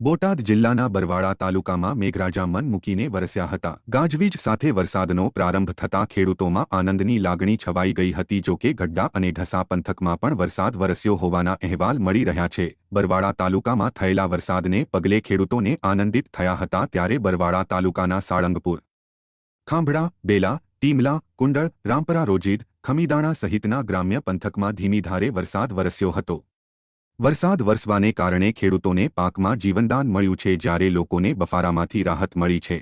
બોટાદ જિલ્લાના બરવાળા તાલુકામાં મેઘરાજા મન મૂકીને વરસ્યા હતા। ગાજવીજ સાથે વરસાદનો પ્રારંભ થતાં ખેડૂતોમાં આનંદની લાગણી છવાઈ ગઈ હતી। જો કે ગઢડા અને ઢસા પંથકમાં પણ વરસાદ વરસ્યો હોવાના અહેવાલ મળી રહ્યા છે। બરવાળા તાલુકામાં થયેલા વરસાદને પગલે ખેડૂતોને આનંદિત થયા હતા। ત્યારે બરવાળા તાલુકાના સાળંગપુર, ખાંભડા, બેલા, ટીમલા, કુંડળ, રામપરા રોજીદ, ખમીદાણા સહિતના ગ્રામ્ય પંથકમાં ધીમી ધારે વરસાદ વરસ્યો હતો। વરસાદ વરસવાને કારણે ખેડૂતોને પાકમાં જીવનદાન મળ્યું છે, જ્યારે લોકોને બફારામાંથી રાહત મળી છે।